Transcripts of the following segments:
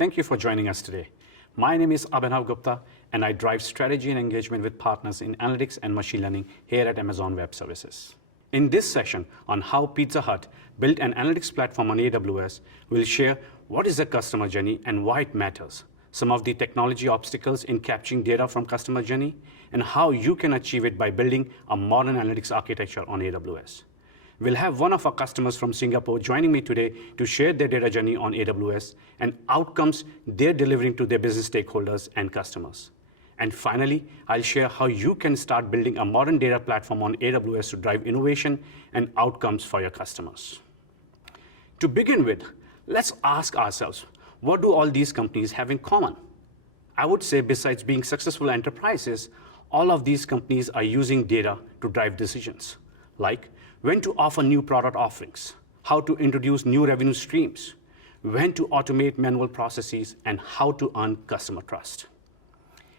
Thank you for joining us today. My name is Abhinav Gupta, and I drive strategy and engagement with partners in analytics and machine learning here at Amazon Web Services. In this session on how Pizza Hut built an analytics platform on AWS, we'll share what is the customer journey and why it matters, some of the technology obstacles in capturing data from customer journey, and how you can achieve it by building a modern analytics architecture on AWS. We'll have one of our customers from Singapore joining me today to share their data journey on AWS and outcomes they're delivering to their business stakeholders and customers. And finally, I'll share how you can start building a modern data platform on AWS to drive innovation and outcomes for your customers. To begin with, let's ask ourselves, what do all these companies have in common? I would say besides being successful enterprises, all of these companies are using data to drive decisions, like when to offer new product offerings, how to introduce new revenue streams, when to automate manual processes, and how to earn customer trust.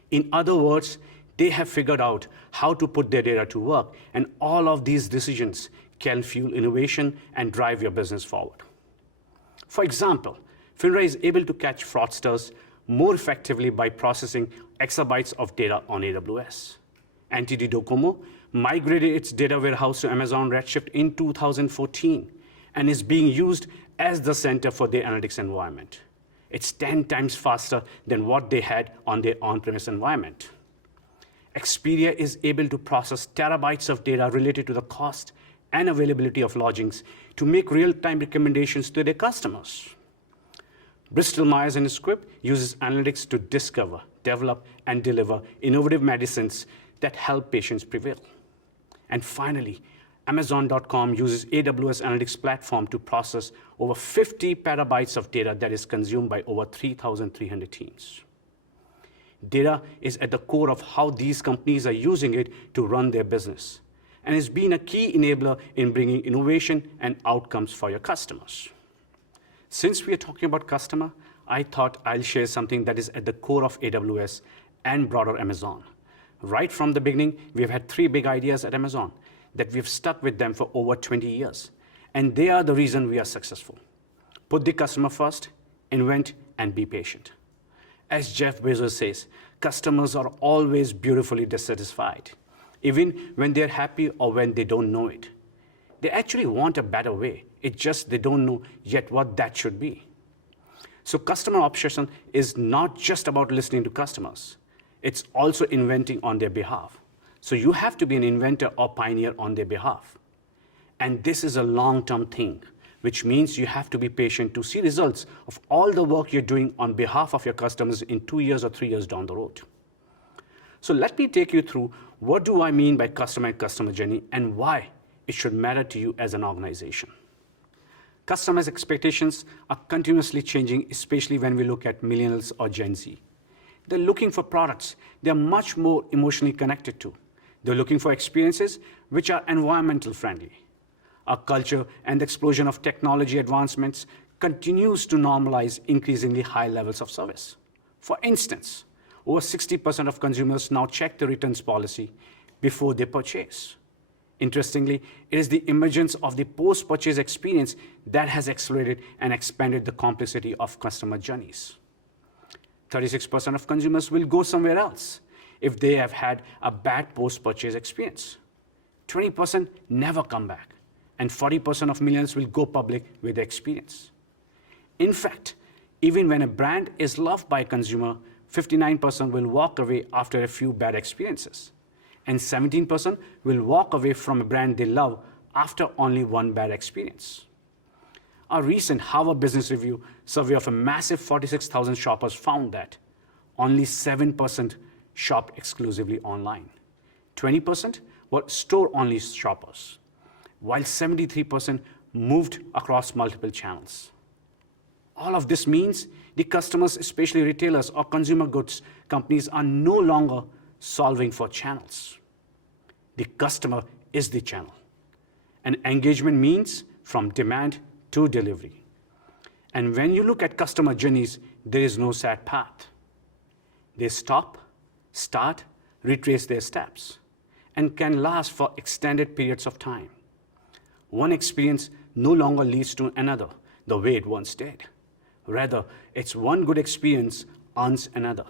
In other words, they have figured out how to put their data to work, and all of these decisions can fuel innovation and drive your business forward. For example, FINRA is able to catch fraudsters more effectively by processing exabytes of data on AWS. NTT Docomo migrated its data warehouse to Amazon Redshift in 2014 and is being used as the center for their analytics environment. It's 10 times faster than what they had on their on-premise environment. Expedia is able to process terabytes of data related to the cost and availability of lodgings to make real-time recommendations to their customers. Bristol Myers Squibb uses analytics to discover, develop, and deliver innovative medicines that help patients prevail. And finally, Amazon.com uses AWS Analytics Platform to process over 50 petabytes of data that is consumed by over 3,300 teams. Data is at the core of how these companies are using it to run their business, and has been a key enabler in bringing innovation and outcomes for your customers. Since we are talking about customer, I thought I'll share something that is at the core of AWS and broader Amazon. Right from the beginning, we've had 3 big ideas at Amazon that we've stuck with them for over 20 years. And they are the reason we are successful. Put the customer first, invent, and be patient. As Jeff Bezos says, customers are always beautifully dissatisfied, even when they're happy or when they don't know it. They actually want a better way. It's just they don't know yet what that should be. So customer obsession is not just about listening to customers. It's also inventing on their behalf. So you have to be an inventor or pioneer on their behalf. And this is a long-term thing, which means you have to be patient to see results of all the work you're doing on behalf of your customers in 2 years or 3 years down the road. So let me take you through what do I mean by customer and customer journey and why it should matter to you as an organization. Customers' expectations are continuously changing, especially when we look at millennials or Gen Z. They're looking for products they're much more emotionally connected to. They're looking for experiences which are environmental friendly. Our culture and the explosion of technology advancements continues to normalize increasingly high levels of service. For instance, over 60% of consumers now check the returns policy before they purchase. Interestingly, it is the emergence of the post-purchase experience that has accelerated and expanded the complexity of customer journeys. 36% of consumers will go somewhere else if they have had a bad post-purchase experience. 20% never come back, and 40% of millennials will go public with the experience. In fact, even when a brand is loved by a consumer, 59% will walk away after a few bad experiences, and 17% will walk away from a brand they love after only one bad experience. A recent Harvard Business Review survey of a massive 46,000 shoppers found that only 7% shop exclusively online. 20% were store-only shoppers, while 73% moved across multiple channels. All of this means the customers, especially retailers or consumer goods companies, are no longer solving for channels. The customer is the channel. And engagement means from demand to delivery. And when you look at customer journeys, there is no sad path. They stop, start, retrace their steps, and can last for extended periods of time. One experience no longer leads to another the way it once did. Rather, it's one good experience earns another.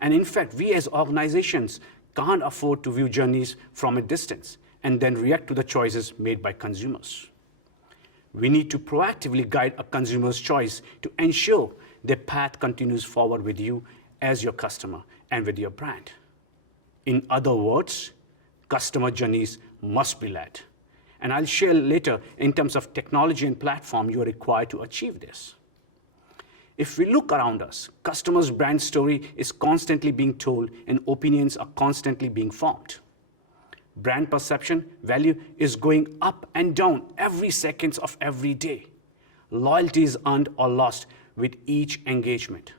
And in fact, we as organizations can't afford to view journeys from a distance and then react to the choices made by consumers. We need to proactively guide a consumer's choice to ensure their path continues forward with you as your customer and with your brand. In other words, customer journeys must be led. And I'll share later in terms of technology and platform you are required to achieve this. If we look around us, customers' brand story is constantly being told and opinions are constantly being formed. Brand perception value is going up and down every second of every day. Loyalty is earned or lost with each engagement.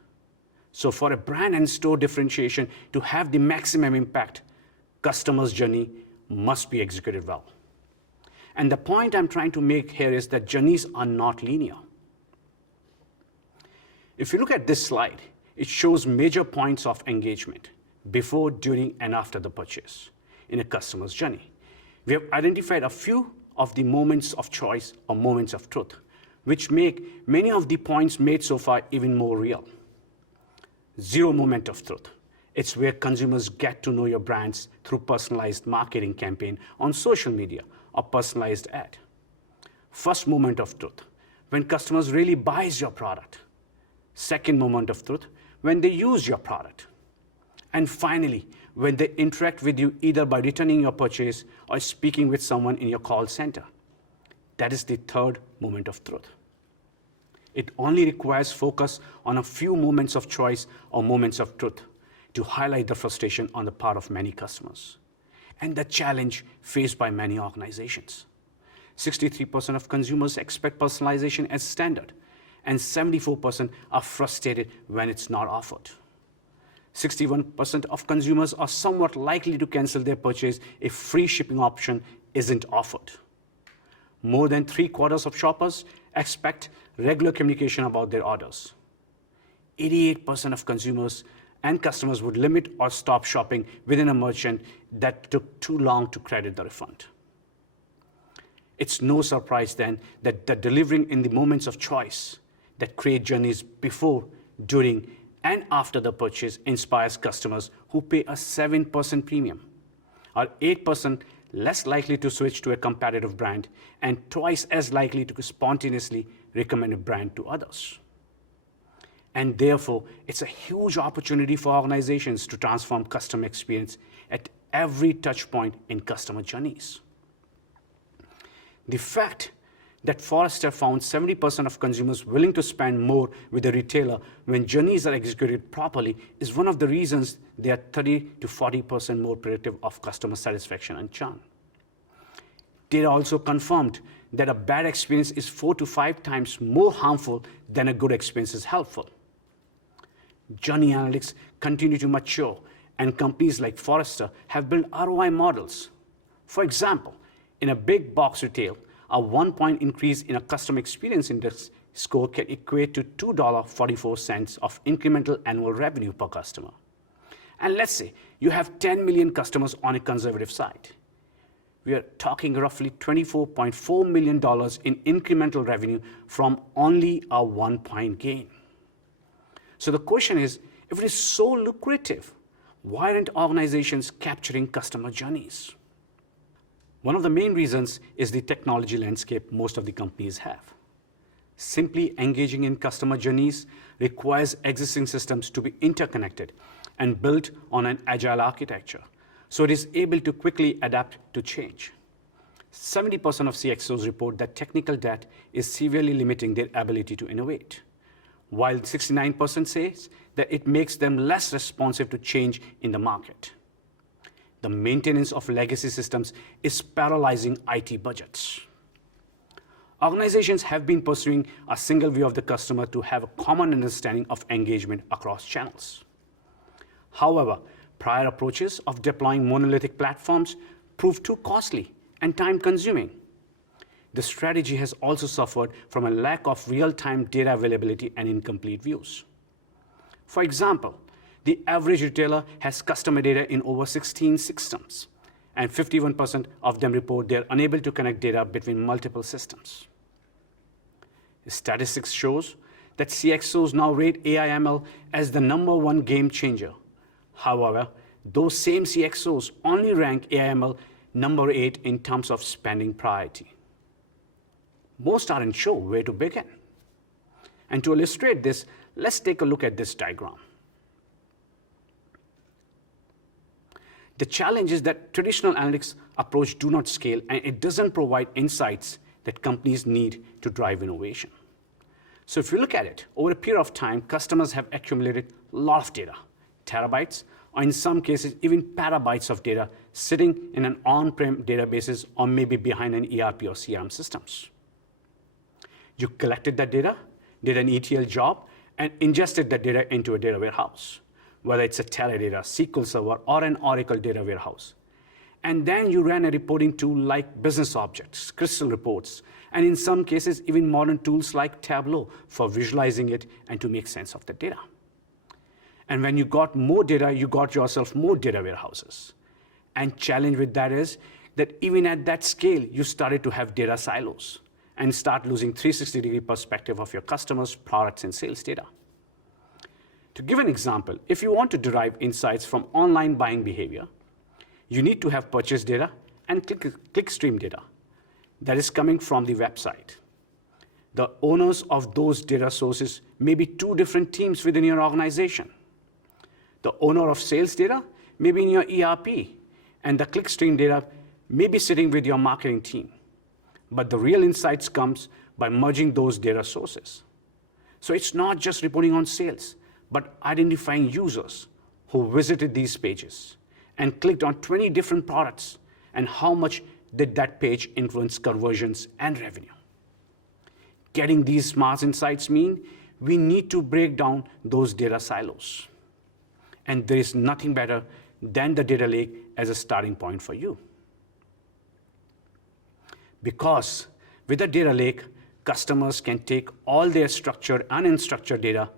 So for a brand and store differentiation to have the maximum impact, customer's journey must be executed well. And the point I'm trying to make here is that journeys are not linear. If you look at this slide, it shows major points of engagement before, during, and after the purchase in a customer's journey. We have identified a few of the moments of choice or moments of truth, which make many of the points made so far even more real. Zero moment of truth. It's where consumers get to know your brands through personalized marketing campaign on social media or personalized ad. First moment of truth, when customers really buys your product. Second moment of truth, when they use your product. And finally, when they interact with you either by returning your purchase or speaking with someone in your call center. That is the third moment of truth. It only requires focus on a few moments of choice or moments of truth to highlight the frustration on the part of many customers and the challenge faced by many organizations. 63% of consumers expect personalization as standard, and 74% are frustrated when it's not offered. 61% of consumers are somewhat likely to cancel their purchase if free shipping option isn't offered. More than 3/4 of shoppers expect regular communication about their orders. 88% of consumers and customers would limit or stop shopping within a merchant that took too long to credit the refund. It's no surprise then that the delivering in the moments of choice that create journeys before, during, and after the purchase inspires customers who pay a 7% premium, are 8% less likely to switch to a competitive brand, and twice as likely to spontaneously recommend a brand to others. And therefore, it's a huge opportunity for organizations to transform customer experience at every touch point in customer journeys. The fact that Forrester found 70% of consumers willing to spend more with a retailer when journeys are executed properly is one of the reasons they are 30 to 40% more predictive of customer satisfaction and churn. Data also confirmed that a bad experience is 4 to 5 times more harmful than a good experience is helpful. Journey analytics continue to mature, and companies like Forrester have built ROI models. For example, in a big box retail, a 1-point increase in a customer experience index score can equate to $2.44 of incremental annual revenue per customer. And let's say you have 10 million customers on a conservative side. We are talking roughly $24.4 million in incremental revenue from only a 1-point gain. So the question is, if it is so lucrative, why aren't organizations capturing customer journeys? One of the main reasons is the technology landscape most of the companies have. Simply engaging in customer journeys requires existing systems to be interconnected and built on an agile architecture, so it is able to quickly adapt to change. 70% of CXOs report that technical debt is severely limiting their ability to innovate, while 69% says that it makes them less responsive to change in the market. The maintenance of legacy systems is paralyzing IT budgets. Organizations have been pursuing a single view of the customer to have a common understanding of engagement across channels. However, prior approaches of deploying monolithic platforms proved too costly and time-consuming. The strategy has also suffered from a lack of real-time data availability and incomplete views. For example, the average retailer has customer data in over 16 systems, and 51% of them report they are unable to connect data between multiple systems. Statistics shows that CXOs now rate AI/ML as the #1 game changer. However, those same CXOs only rank AI/ML number 8 in terms of spending priority. Most aren't sure where to begin. And to illustrate this, let's take a look at this diagram. The challenge is that traditional analytics approach do not scale, and it doesn't provide insights that companies need to drive innovation. So if you look at it, over a period of time, customers have accumulated a lot of data, terabytes, or in some cases, even petabytes of data sitting in an on-prem databases or maybe behind an ERP or CRM systems. You collected that data, did an ETL job, and ingested that data into a data warehouse, whether it's a Teradata, SQL Server, or an Oracle data warehouse. And then you ran a reporting tool like Business Objects, Crystal Reports, and in some cases, even modern tools like Tableau for visualizing it and to make sense of the data. And when you got more data, you got yourself more data warehouses. And challenge with that is that even at that scale, you started to have data silos and start losing 360-degree perspective of your customers, products, and sales data. To give an example, if you want to derive insights from online buying behavior, you need to have purchase data and clickstream data that is coming from the website. The owners of those data sources may be two different teams within your organization. The owner of sales data may be in your ERP, and the clickstream data may be sitting with your marketing team. But the real insights comes by merging those data sources. So it's not just reporting on sales, but identifying users who visited these pages and clicked on 20 different products, and how much did that page influence conversions and revenue. Getting these smart insights mean we need to break down those data silos. And there is nothing better than the data lake as a starting point for you. Because with a data lake, customers can take all their structured and unstructured data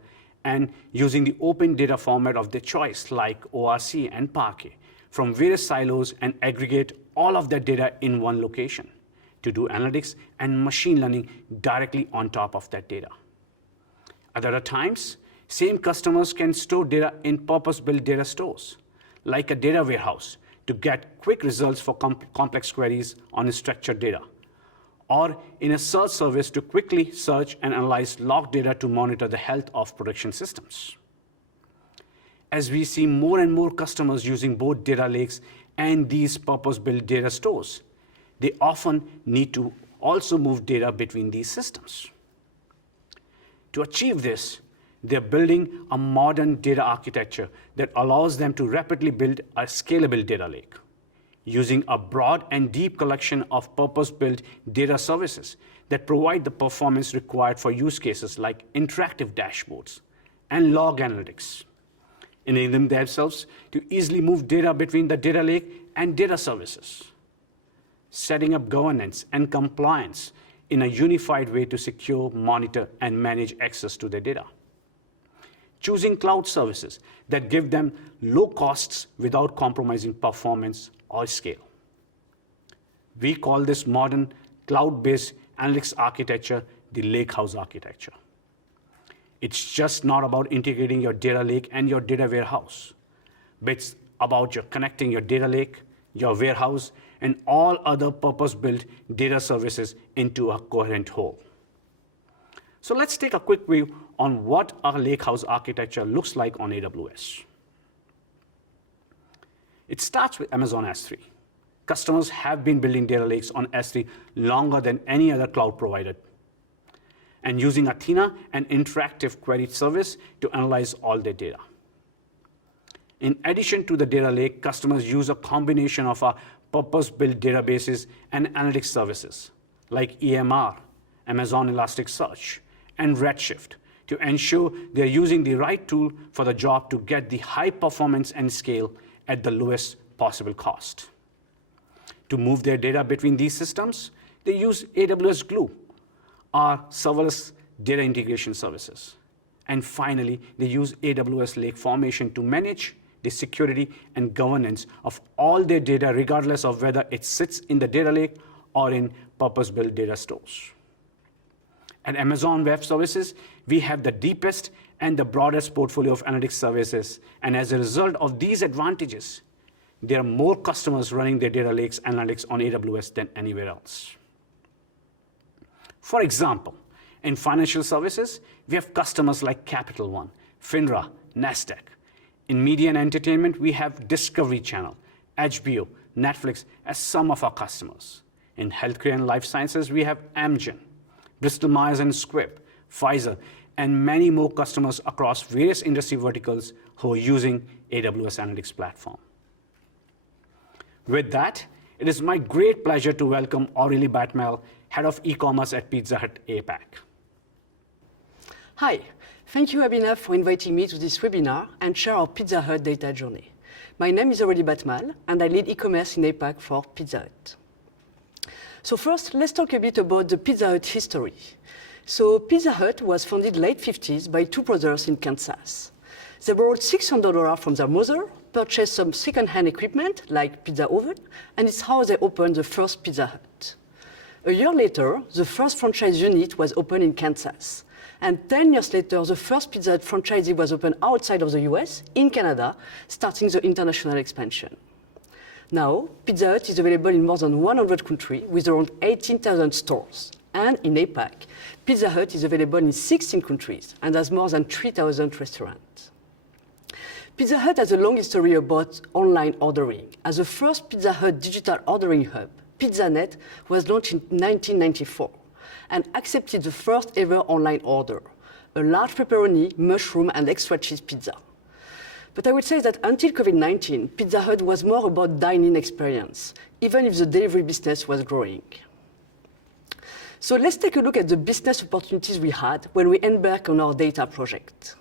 and using the open data format of their choice, like ORC and Parquet, from various silos and aggregate all of that data in one location to do analytics and machine learning directly on top of that data. At other times, same customers can store data in purpose-built data stores, like a data warehouse, to get quick results for complex queries on structured data, or in a search service to quickly search and analyze log data to monitor the health of production systems. As we see more and more customers using both data lakes and these purpose-built data stores, they often need to also move data between these systems. To achieve this, they're building a modern data architecture that allows them to rapidly build a scalable data lake, using a broad and deep collection of purpose-built data services that provide the performance required for use cases like interactive dashboards and log analytics, enabling themselves to easily move data between the data lake and data services, setting up governance and compliance in a unified way to secure, monitor, and manage access to their data, choosing cloud services that give them low costs without compromising performance or scale. We call this modern cloud-based analytics architecture the lakehouse architecture. It's just not about integrating your data lake and your data warehouse, but it's about your connecting your data lake, your warehouse, and all other purpose-built data services into a coherent whole. So let's take a quick view on what our lakehouse architecture looks like on AWS. It starts with Amazon S3. Customers have been building data lakes on S3 longer than any other cloud provider, and using Athena, an interactive query service, to analyze all their data. In addition to the data lake, customers use a combination of our purpose-built databases and analytics services, like EMR, Amazon Elasticsearch, and Redshift, to ensure they're using the right tool for the job to get the high performance and scale at the lowest possible cost. To move their data between these systems, they use AWS Glue, our serverless data integration services. And finally, they use AWS Lake Formation to manage the security and governance of all their data, regardless of whether it sits in the data lake or in purpose-built data stores. At Amazon Web Services, we have the deepest and the broadest portfolio of analytics services, and as a result of these advantages, there are more customers running their data lakes analytics on AWS than anywhere else. For example, in financial services, we have customers like Capital One, FINRA, Nasdaq. In media and entertainment, we have Discovery Channel, HBO, Netflix as some of our customers. In healthcare and life sciences, we have Amgen, Bristol Myers and Squibb, Pfizer, and many more customers across various industry verticals who are using AWS Analytics Platform. With that, it is my great pleasure to welcome Aurelie Batmail, Head of E-commerce at Pizza Hut APAC. Hi, thank you Abhinav for inviting me to this webinar and share our Pizza Hut data journey. My name is Aurelie Batmail, and I lead e-commerce in APAC for Pizza Hut. So first, let's talk a bit about the Pizza Hut history. So Pizza Hut was founded late 50s by two brothers in Kansas. They borrowed $600 from their mother, purchased some second-hand equipment like pizza oven, and it's how they opened the first Pizza Hut. A year later, the first franchise unit was opened in Kansas. And 10 years later, the first Pizza Hut franchisee was opened outside of the US, in Canada, starting the international expansion. Now, Pizza Hut is available in more than 100 countries with around 18,000 stores. And in APAC, Pizza Hut is available in 16 countries and has more than 3,000 restaurants. Pizza Hut has a long history about online ordering. As the first Pizza Hut digital ordering hub, PizzaNet was launched in 1994 and accepted the first ever online order, a large pepperoni, mushroom, and extra cheese pizza. But I would say that until COVID-19, Pizza Hut was more about dining experience, even if the delivery business was growing. So let's take a look at the business opportunities we had when we embarked on our data project.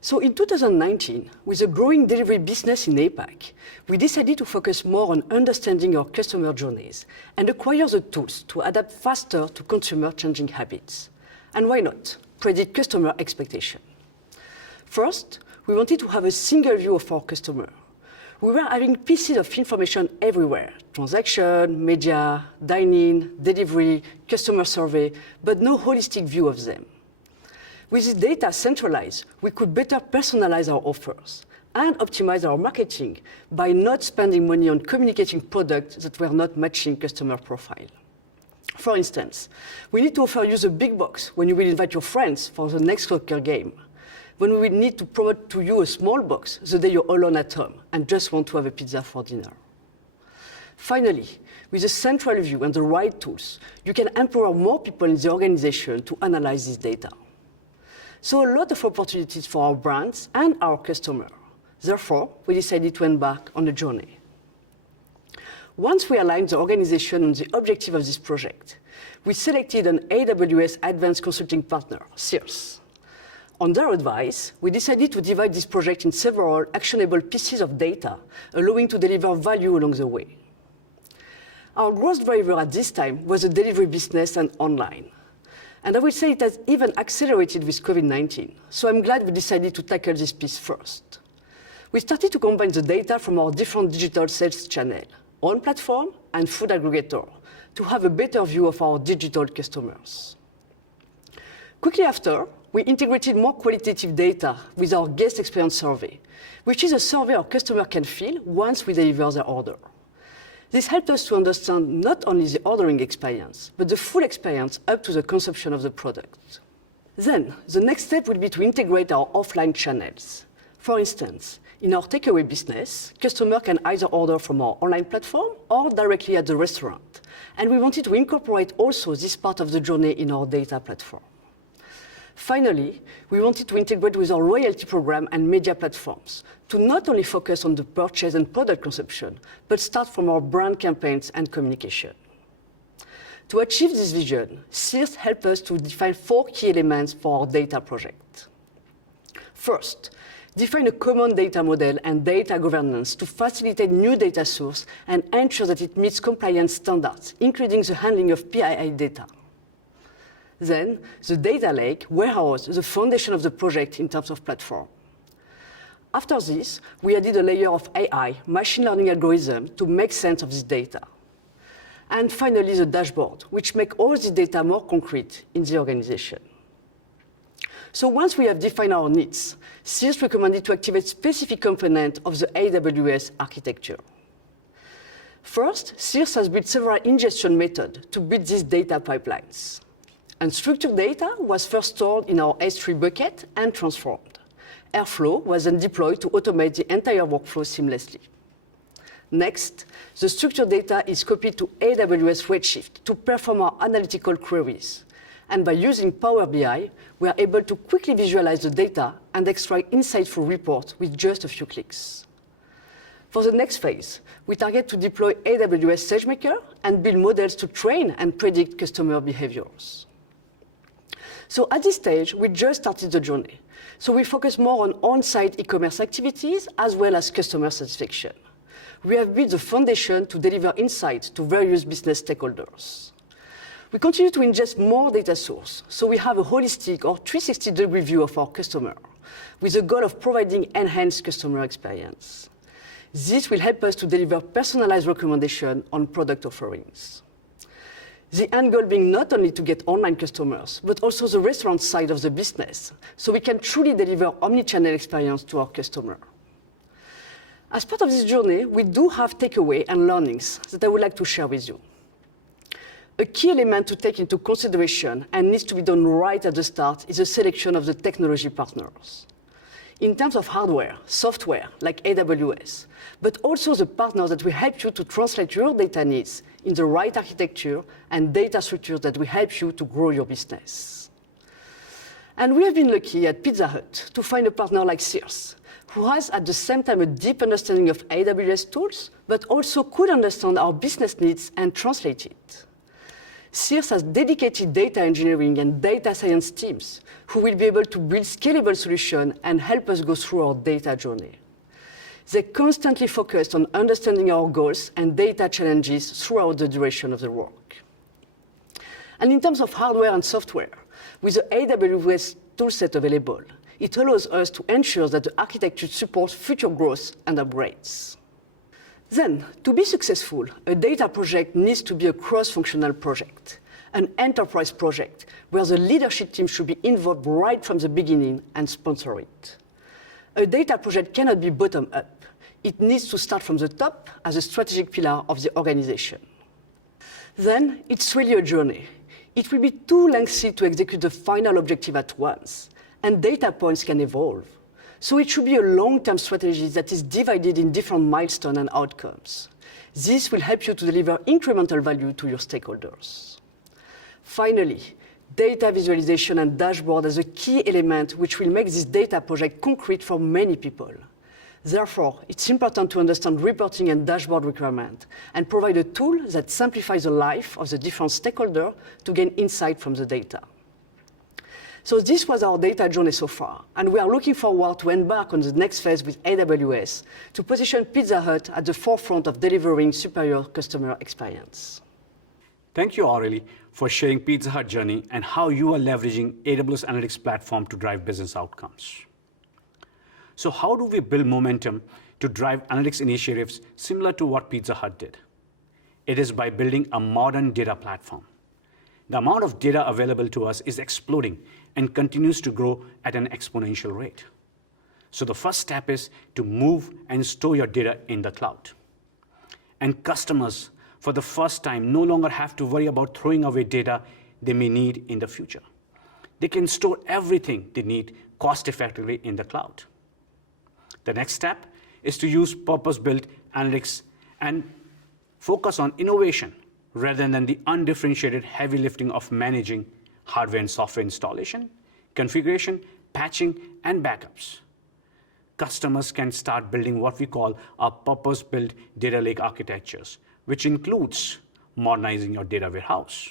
So in 2019, with a growing delivery business in APAC, we decided to focus more on understanding our customer journeys and acquire the tools to adapt faster to consumer changing habits. And why not? Predict customer expectation. First, we wanted to have a single view of our customer. We were having pieces of information everywhere: transaction, media, dining, delivery, customer survey, but no holistic view of them. With this data centralized, we could better personalize our offers and optimize our marketing by not spending money on communicating products that were not matching customer profile. For instance, we need to offer you the big box when you will invite your friends for the next soccer game, when we will need to promote to you a small box the day you're alone at home and just want to have a pizza for dinner. Finally, with a central view and the right tools, you can empower more people in the organization to analyze this data. So a lot of opportunities for our brands and our customer. Therefore, we decided to embark on a journey. Once we aligned the organization on the objective of this project, we selected an AWS Advanced Consulting partner, SEARS. On their advice, we decided to divide this project in several actionable pieces of data, allowing to deliver value along the way. Our growth driver at this time was the delivery business and online. And I would say it has even accelerated with COVID-19, so I'm glad we decided to tackle this piece first. We started to combine the data from our different digital sales channels, on platform and food aggregator, to have a better view of our digital customers. Quickly after, we integrated more qualitative data with our guest experience survey, which is a survey our customer can fill once we deliver their order. This helped us to understand not only the ordering experience, but the full experience up to the consumption of the product. Then, the next step will be to integrate our offline channels. For instance, in our takeaway business, customers can either order from our online platform or directly at the restaurant. And we wanted to incorporate also this part of the journey in our data platform. Finally, we wanted to integrate with our loyalty program and media platforms to not only focus on the purchase and product consumption, but start from our brand campaigns and communication. To achieve this vision, SEARS helped us to define 4 key elements for our data project. First, define a common data model and data governance to facilitate new data source and ensure that it meets compliance standards, including the handling of PII data. Then, the data lake warehouse is the foundation of the project in terms of platform. After this, we added a layer of AI, machine learning algorithm, to make sense of this data. And finally, the dashboard, which makes all this data more concrete in the organization. So once we have defined our needs, SEERS recommended to activate specific components of the AWS architecture. First, SEERS has built several ingestion methods to build these data pipelines. Unstructured data was first stored in our S3 bucket and transformed. Airflow was then deployed to automate the entire workflow seamlessly. Next, the structured data is copied to AWS Redshift to perform our analytical queries. And by using Power BI, we are able to quickly visualize the data and extract insightful reports with just a few clicks. For the next phase, we target to deploy AWS SageMaker and build models to train and predict customer behaviors. So at this stage, we just started the journey. So we focus more on on-site e-commerce activities as well as customer satisfaction. We have built the foundation to deliver insights to various business stakeholders. We continue to ingest more data sources, so we have a holistic or 360-degree view of our customer, with the goal of providing enhanced customer experience. This will help us to deliver personalized recommendations on product offerings. The end goal being not only to get online customers, but also the restaurant side of the business, so we can truly deliver omnichannel experience to our customer. As part of this journey, we do have takeaway and learnings that I would like to share with you. A key element to take into consideration and needs to be done right at the start is the selection of the technology partners. In terms of hardware, software, like AWS, but also the partners that will help you to translate your data needs in the right architecture and data structures that will help you to grow your business. And we have been lucky at Pizza Hut to find a partner like SEERS, who has at the same time a deep understanding of AWS tools, but also could understand our business needs and translate it. SEERS has dedicated data engineering and data science teams who will be able to build scalable solutions and help us go through our data journey. They constantly focus on understanding our goals and data challenges throughout the duration of the work. And in terms of hardware and software, with the AWS toolset available, it allows us to ensure that the architecture supports future growth and upgrades. Then, to be successful, a data project needs to be a cross-functional project, an enterprise project where the leadership team should be involved right from the beginning and sponsor it. A data project cannot be bottom-up. It needs to start from the top as a strategic pillar of the organization. Then, it's really a journey. It will be too lengthy to execute the final objective at once, and data points can evolve. So it should be a long-term strategy that is divided in different milestones and outcomes. This will help you to deliver incremental value to your stakeholders. Finally, data visualization and dashboard as a key element which will make this data project concrete for many people. Therefore, it's important to understand reporting and dashboard requirements and provide a tool that simplifies the life of the different stakeholders to gain insight from the data. So this was our data journey so far, and we are looking forward to embark on the next phase with AWS to position Pizza Hut at the forefront of delivering superior customer experience. Thank you, Aurelie, for sharing Pizza Hut journey and how you are leveraging AWS Analytics platform to drive business outcomes. So how do we build momentum to drive analytics initiatives similar to what Pizza Hut did? It is by building a modern data platform. The amount of data available to us is exploding and continues to grow at an exponential rate. So the first step is to move and store your data in the cloud. And customers, for the first time, no longer have to worry about throwing away data they may need in the future. They can store everything they need cost-effectively in the cloud. The next step is to use purpose-built analytics and focus on innovation rather than the undifferentiated heavy lifting of managing hardware and software installation, configuration, patching, and backups. Customers can start building what we call our purpose-built data lake architectures, which includes modernizing your data warehouse.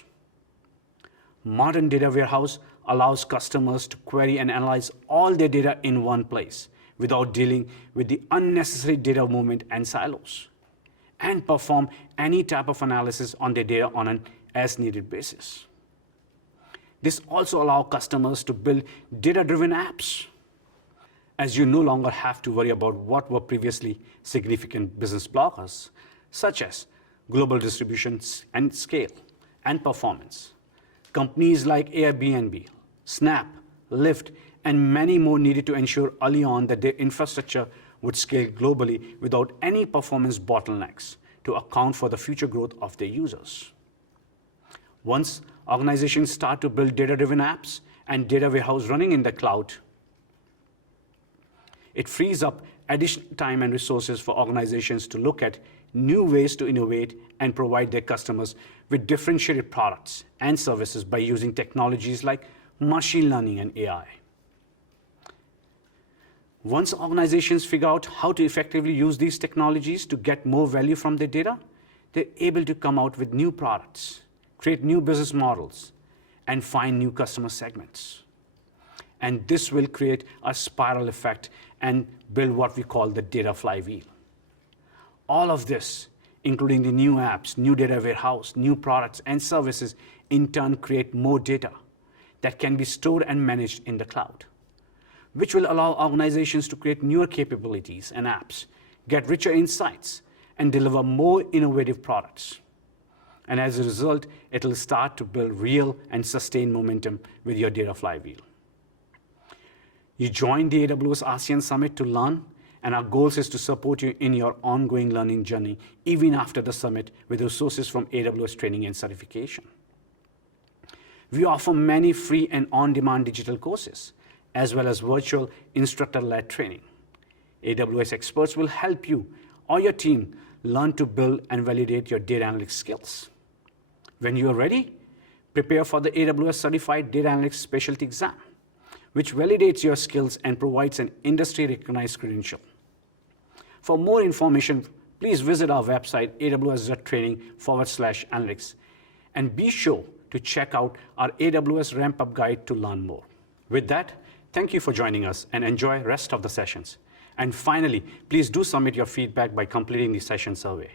Modern data warehouse allows customers to query and analyze all their data in one place without dealing with the unnecessary data movement and silos, and perform any type of analysis on their data on an as-needed basis. This also allows customers to build data-driven apps, as you no longer have to worry about what were previously significant business blockers, such as global distributions and scale and performance. Companies like Airbnb, Snap, Lyft, and many more needed to ensure early on that their infrastructure would scale globally without any performance bottlenecks to account for the future growth of their users. Once organizations start to build data-driven apps and data warehouse running in the cloud, it frees up additional time and resources for organizations to look at new ways to innovate and provide their customers with differentiated products and services by using technologies like machine learning and AI. Once organizations figure out how to effectively use these technologies to get more value from their data, they're able to come out with new products, create new business models, and find new customer segments. And this will create a spiral effect and build what we call the data flywheel. All of this, including the new apps, new data warehouse, new products and services, in turn create more data that can be stored and managed in the cloud, which will allow organizations to create newer capabilities and apps, get richer insights, and deliver more innovative products. And as a result, it'll start to build real and sustained momentum with your data flywheel. You joined the AWS ASEAN Summit to learn, and our goal is to support you in your ongoing learning journey, even after the summit, with resources from AWS training and certification. We offer many free and on-demand digital courses, as well as virtual instructor-led training. AWS experts will help you or your team learn to build and validate your data analytics skills. When you are ready, prepare for the AWS Certified Data Analytics Specialty Exam, which validates your skills and provides an industry-recognized credential. For more information, please visit our website, aws.training/analytics, and be sure to check out our AWS Ramp-Up Guide to learn more. With that, thank you for joining us and enjoy the rest of the sessions. And finally, please do submit your feedback by completing the session survey.